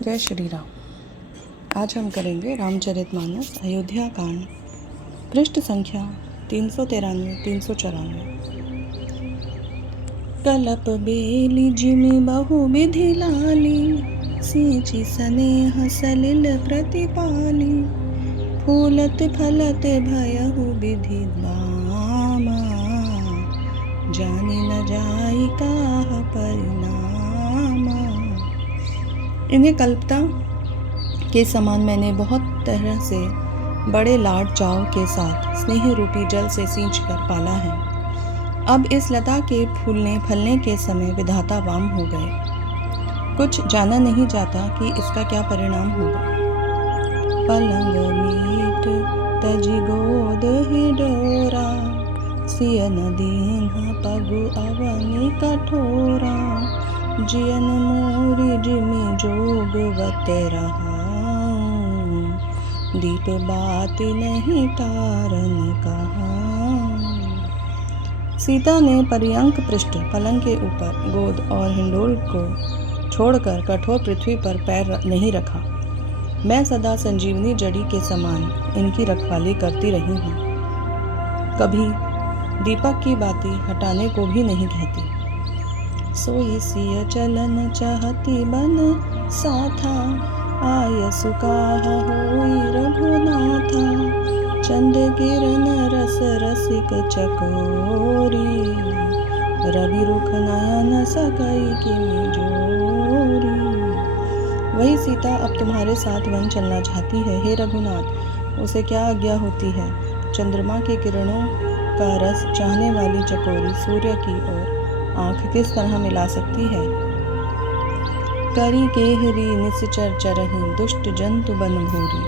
जय श्री राम। आज हम करेंगे रामचरितमानस अयोध्या कांड, पृष्ठ संख्या 393-394। कलप बेली जिमि बहु विधि लाली, सींचि स्नेह सलिल प्रतिपाली। फूलत फलत भयहु विधि दामा, जानि न जाई काह परिणामा। इन्हें कल्पता के समान मैंने बहुत तरह से बड़े लाड चाव के साथ स्नेह रूपी जल से सींच कर पाला है। अब इस लता के फूलने फलने के समय विधाता वाम हो गए। कुछ जाना नहीं जाता कि इसका क्या परिणाम होगा। पलंग मीट तजि गोद ही डोरा, सियन दीन्ह पगु अवनि कठोरा। जियन मोरी जिमि जोगवत रहाऊं, दीप बाती नहीं तारन कहाऊं। सीता ने पर्यंक पृष्ठ पलंग के ऊपर गोद और हिंडोल को छोड़कर कठोर पृथ्वी पर पैर नहीं रखा। मैं सदा संजीवनी जड़ी के समान इनकी रखवाली करती रही हूँ। कभी दीपक की बाती हटाने को भी नहीं कहती। सोई सिय चलन चाहती बन साथा, आय सुकाह होई रघुनाथा। चंद किरण रस रसिक चकोरी, रवि रुख नयन सकई किमि जोरी। वही सीता अब तुम्हारे साथ वन चलना चाहती है। हे रघुनाथ, उसे क्या आज्ञा होती है? चंद्रमा की किरणों का रस चाहने वाली चकोरी सूर्य की ओर आँख किस तरह मिला सकती है? करी केहरी निश्चर चरहि, दुष्ट जंतु बन भूरी।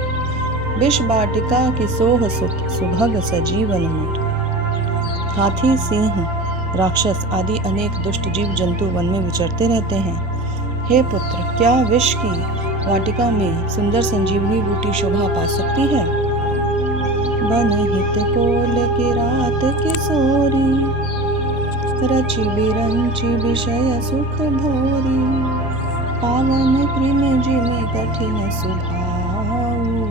विष बाटिका की सोह सुत, सुभग सजीवन मोरी। हाथी, सिंह, राक्षस आदि अनेक दुष्ट जीव जंतु वन में विचरते रहते हैं। हे पुत्र, क्या विष की वाटिका में सुंदर संजीवनी बूटी शोभा पा सकती है? बन हित कोल की रात किशोरी, रचि बिरंचि विषय सुख भोरी। पावन कृमि जिमि कठिन सुभाऊ,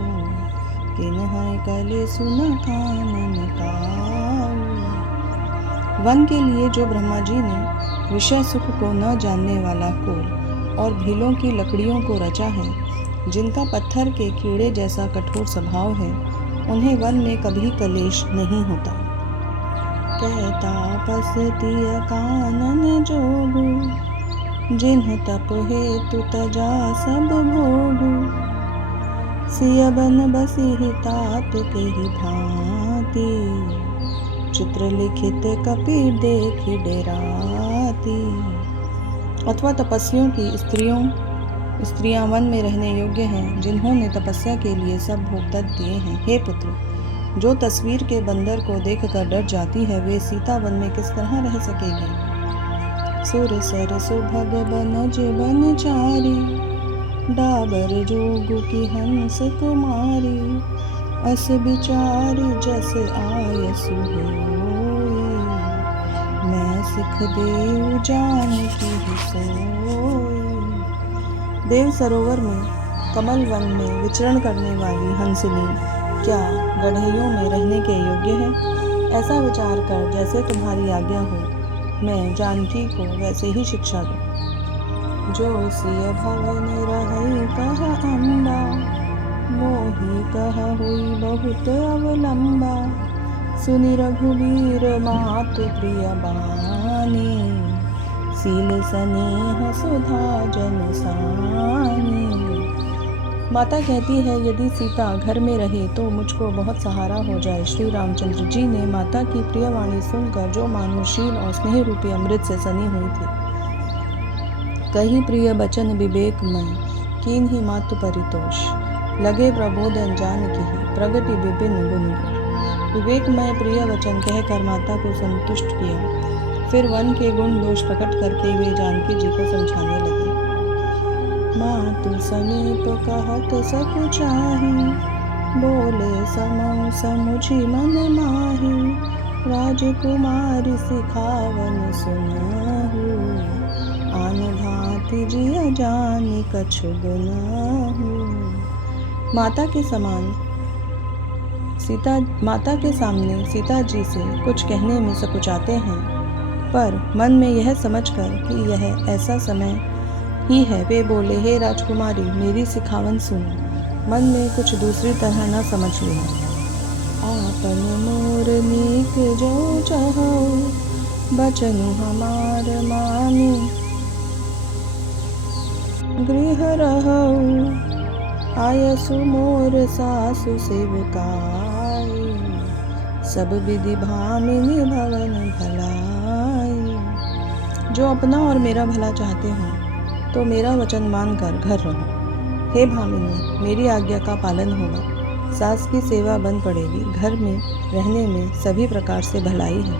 किन्है कले सुन कानन काऊ। वन के लिए जो ब्रह्मा जी ने विषय सुख को न जानने वाला कोल और भीलों की लकड़ियों को रचा है, जिनका पत्थर के कीड़े जैसा कठोर स्वभाव है, उन्हें वन में कभी कलेश नहीं होता। कहता पसतिय कानन जोगु, जिन्ह तप हेतु तजा सब भोगु। सिय बन बसी तात के ही भांति, चित्र लिखित कपि देखि डेराती। अथवा तपस्वियों की स्त्रियां वन में रहने योग्य हैं, जिन्होंने तपस्या के लिए सब भोग तत्व दिए हैं। हे पुत्र, जो तस्वीर के बंदर को देखकर डर जाती है, वे सीता वन में किस तरह रह सकेगी? सुर सर सुभग बनज बनचारी, डाबर जोगु की हंस कुमारी। अस विचार जस आय सुहोई, मैं सिख देव जान की सोई। देव सरोवर में कमल वन में विचरण करने वाली हंसनी क्या गढ़इयों में रहने के योग्य है? ऐसा विचार कर जैसे तुम्हारी आज्ञा हो, मैं जानकी को वैसे ही शिक्षा दूं। जो सिय भवन रहई कह अम्बा, मोहि कह हुई बहुत अवलंबा। सुनि रघुबीर मातु प्रिय बानी, सील स्नेह सुधा जन सानी। माता कहती है, यदि सीता घर में रहे तो मुझको बहुत सहारा हो जाए। श्री रामचंद्र जी ने माता की प्रिय वाणी सुनकर जो मानुषील और स्नेह रूपी अमृत से सनी हुई थी, कही प्रिय बचन विवेकमय, कीन्ही मातु परितोष। लगे प्रबोधन जानकी, प्रगति विपिन गुण। विवेकमय प्रिय वचन कहकर माता को संतुष्ट किया। फिर वन के गुण दोष प्रकट करके वे जानकी जी को समझाने लगे। मातु समीप कहत सकु चाही, बोले समम समुझि मन माही। राजकुमारी सिखावन सुनहु, आन भांति जिया जानी कछु गुनाहु। माता के सामने सीता जी से कुछ कहने में सकुचाते हैं, पर मन में यह समझकर कि यह ऐसा समय ही है, वे बोले, हे राजकुमारी, मेरी सिखावन सुन, मन में कुछ दूसरी तरह न समझ लेना। आपन मोर नीक जो चाहो, बचनु हमार मानी, गृह रहु आयसु मोर सासु सेवकाई, सब विधि भामिनी भवन भलाई। जो अपना और मेरा भला चाहते हो तो मेरा वचन मानकर घर रहो। हे भामिनी, मेरी आज्ञा का पालन होगा, सास की सेवा बंद पड़ेगी, घर में रहने में सभी प्रकार से भलाई है।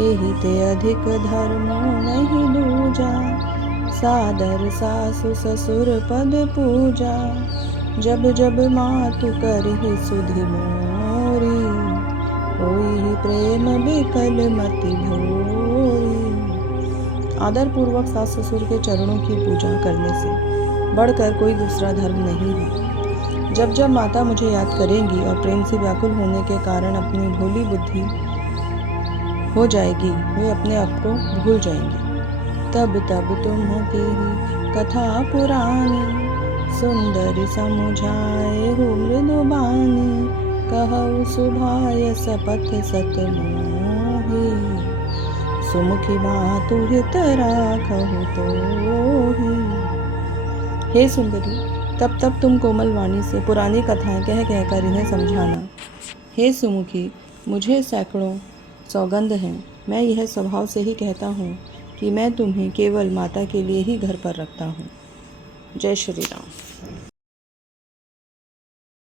एहि ते अधिक धर्मो नहीं दूजा, सादर सासु ससुर पद पूजा, जब जब मातु करहि सुधि मोरी, होई प्रेम बिकल मति भोरी। आदर पूर्वक सास ससुर के चरणों की पूजा करने से बढ़कर कोई दूसरा धर्म नहीं है। जब जब माता मुझे याद करेंगी और प्रेम से व्याकुल होने के कारण अपनी भोली बुद्धि हो जाएगी, वे अपने आप को भूल जाएंगे। तब तब तुम्हारी ही कथा पुरानी, सुंदर समुझाए हो मृदु बानी, कहु सुभाय सपथ सत मोहि, सुमुखी मातु हित राखहु तोहि। हे सुंदरी, तब तब तुम कोमल वाणी से पुरानी कथाएं कह कहकर इन्हें समझाना। हे सुमुखी, मुझे सैकड़ों सौगंध हैं, मैं यह स्वभाव से ही कहता हूँ कि मैं तुम्हें केवल माता के लिए ही घर पर रखता हूँ। जय श्री राम।